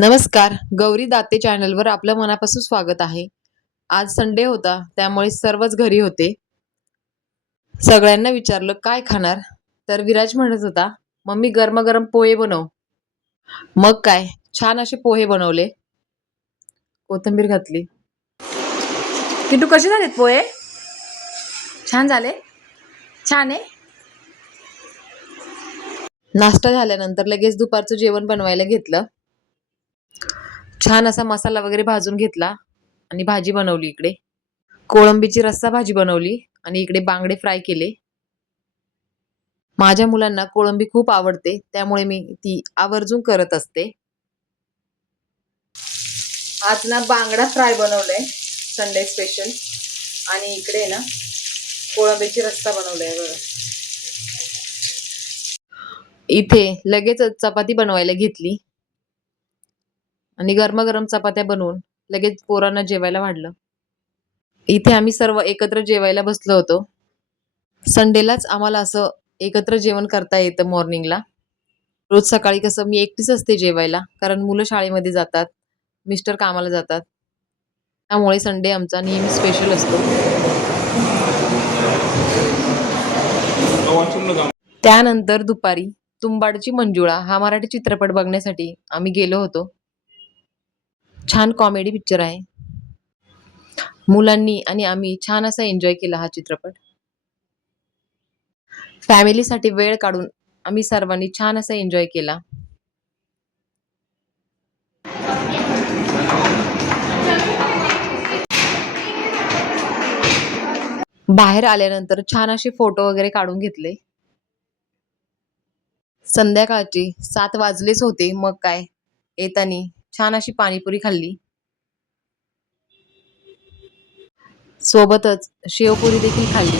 नमस्कार, गौरी दाते चॅनलवर आपलं मनापासून स्वागत आहे. आज संडे होता, त्यामुळे सर्वच घरी होते. सगळ्यांना विचारलं काय खाणार? तर विराज म्हणत होता, "मम्मी गरमागरम पोहे बनव." मग काय, छान असे पोहे बनवले. कोथिंबीर घातली. किट्टू कसे झालेत पोहे? छान झाले? छान आहे. नाश्ता झाल्यानंतर लगेच दुपारचं जेवण बनवायला घेतलं. छान असा मसाला वगैरे भाजून घेतला आणि भाजी बनवली इकडे. कोळंबीची रस्सा भाजी बनवली आणि इकडे बांगडे फ्राय केले. माझ्या मुलांना कोळंबी खूप आवडते, त्यामुळे मी ती आवर्जून करत असते. आज ना बांगडा फ्राय बनवलाय, संडे स्पेशल. आणि इकडे ना कोळंबीची रस्सा बनवलाय बघा. इथे लगेच चपाती बनवायला घेतली आणि गरमागरम चपात्या बनवून लगेच पोरांना जेवायला वाढलं. इथे आम्ही सर्व एकत्र जेवायला बसलो होतो. संडेलाच आम्हाला असं एकत्र जेवण करता येतं मॉर्निंगला. रोज सकाळी कसं मी एकटीच असते जेवायला, कारण मुलं शाळेमध्ये जातात, मिस्टर कामाला जातात. त्यामुळे संडे आमचा नेहमी स्पेशल असतो. त्यानंतर दुपारी तुंबाडची मंजुळा हा मराठी चित्रपट बघण्यासाठी आम्ही गेलो होतो. छान कॉमेडी पिक्चर आहे. मुलांनी आणि आम्ही छान असा एन्जॉय केला हा चित्रपट. फॅमिलीसाठी वेळ काढून आम्ही सर्वांनी छान असा एन्जॉय केला. बाहेर आल्यानंतर छान असे फोटो वगैरे काढून घेतले. संध्याकाळचे 7 वाजलेच होते. मग काय, येतानी छान अशी पाणीपुरी खाल्ली. सोबतच शेवपुरी देखील खाल्ली.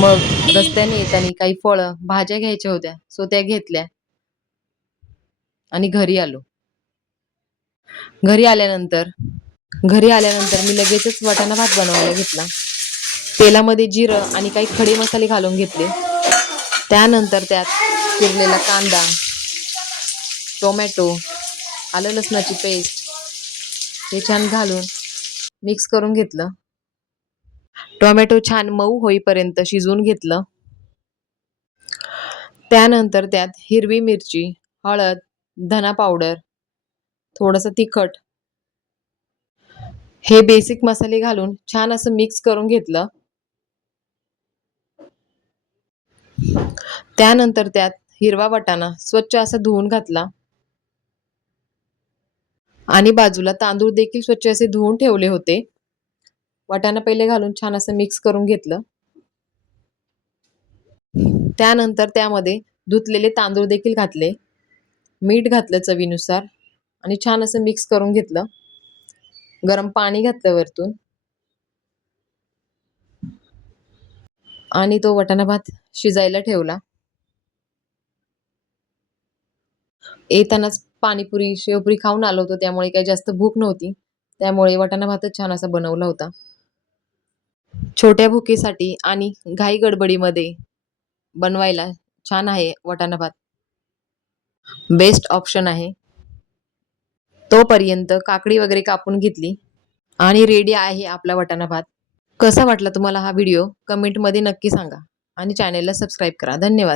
मग रस्त्याने येताना काही फळं, भाज्या घ्यायच्या होत्या, सो त्या घेतल्या आणि घरी आलो. घरी आल्यानंतर मी लगेचच वाटाणा भात बनवायला घेतला. तेलामध्ये जिरं आणि काही खडे मसाले घालून घेतले. त्यानंतर त्यात चिरलेला कांदा, टोमॅटो, आलं लसणाची पेस्ट हे छान घालून मिक्स करून घेतलं. टोमॅटो छान मऊ होईपर्यंत शिजवून घेतलं. त्यानंतर त्यात हिरवी मिरची, हळद, धना पावडर, थोडंसं तिखट हे बेसिक मसाले घालून छान असं मिक्स करून घेतलं. त्यानंतर त्यात हिरवा वाटाणा स्वच्छ असा धुवून घातला आणि बाजूला तांदूळ देखील स्वच्छ असे धुवून ठेवले होते. वाटाणा पहिले घालून छान असं मिक्स करून घेतलं. त्यानंतर त्यामध्ये धुतलेले तांदूळ देखील घातले, मीठ घातलं चवीनुसार आणि छान असं मिक्स करून घेतलं. गरम पाणी घातलं वरतून आणि तो वाटाणा भात शिजायला ठेवला. येतानाच पाणीपुरी, शेवपुरी खाऊन आलो होतो, त्यामुळे काही जास्त भूक नव्हती. त्यामुळे वाटाणा भातच छान असा बनवला होता. छोट्या भुकेसाठी आणि घाई गडबडीमध्ये बनवायला छान आहे वाटाणा भात. बेस्ट ऑप्शन आहे. तोपर्यंत काकडी वगैरे कापून घेतली आणि रेडी आहे आपला वाटाणा भात. कसा वाटला तुम्हाला हा व्हिडिओ कमेंटमध्ये नक्की सांगा आणि चॅनेलला सबस्क्राईब करा. धन्यवाद.